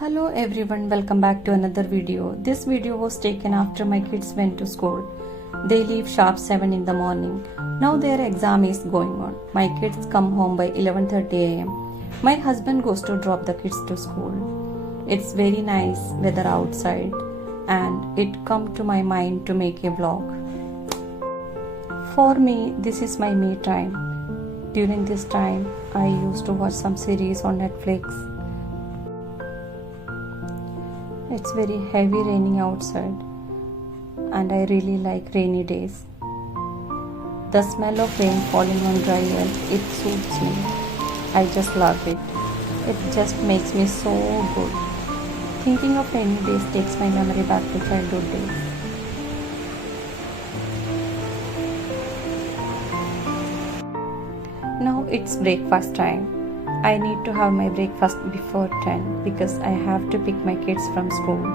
Hello everyone, welcome back to another video. This video was taken after my kids went to school. They leave sharp 7 in the morning. Now their exam is going on. My kids come home by 11:30 am. My husband goes to drop the kids to school. It's very nice weather outside and it come to my mind to make a vlog. For me, this is my me time. During this time, I used to watch some series on Netflix. It's very heavy raining outside and I really like rainy days. The smell of rain falling on dry earth, it suits me. I just love it. It just makes me so good. Thinking of rainy days takes my memory back to childhood days. Now it's breakfast time. I need to have my breakfast before 10 because I have to pick my kids from school.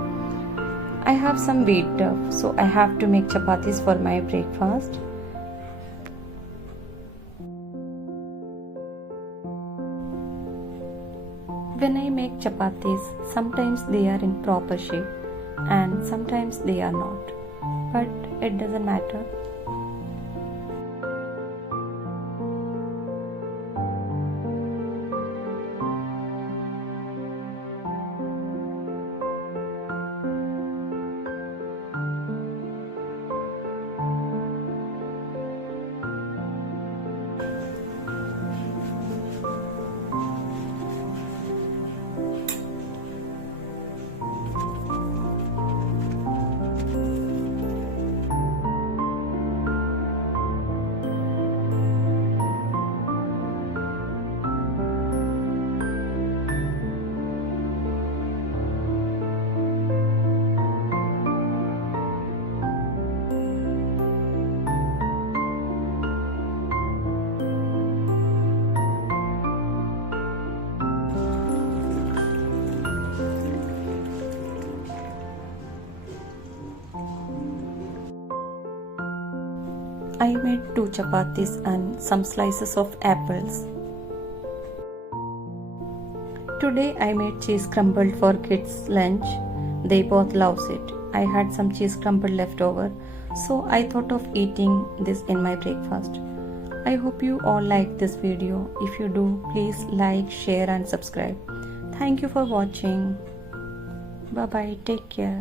I have some wheat dough, so I have to make chapatis for my breakfast. When I make chapatis, sometimes they are in proper shape and sometimes they are not. But it doesn't matter. I made 2 chapatis and some slices of apples. Today I made cheese crumble for kids' lunch. They both loves it. I had some cheese crumble left over, so I thought of eating this in my breakfast. I hope you all like this video. If you do, please like, share and subscribe. Thank you for watching. Bye bye. Take care.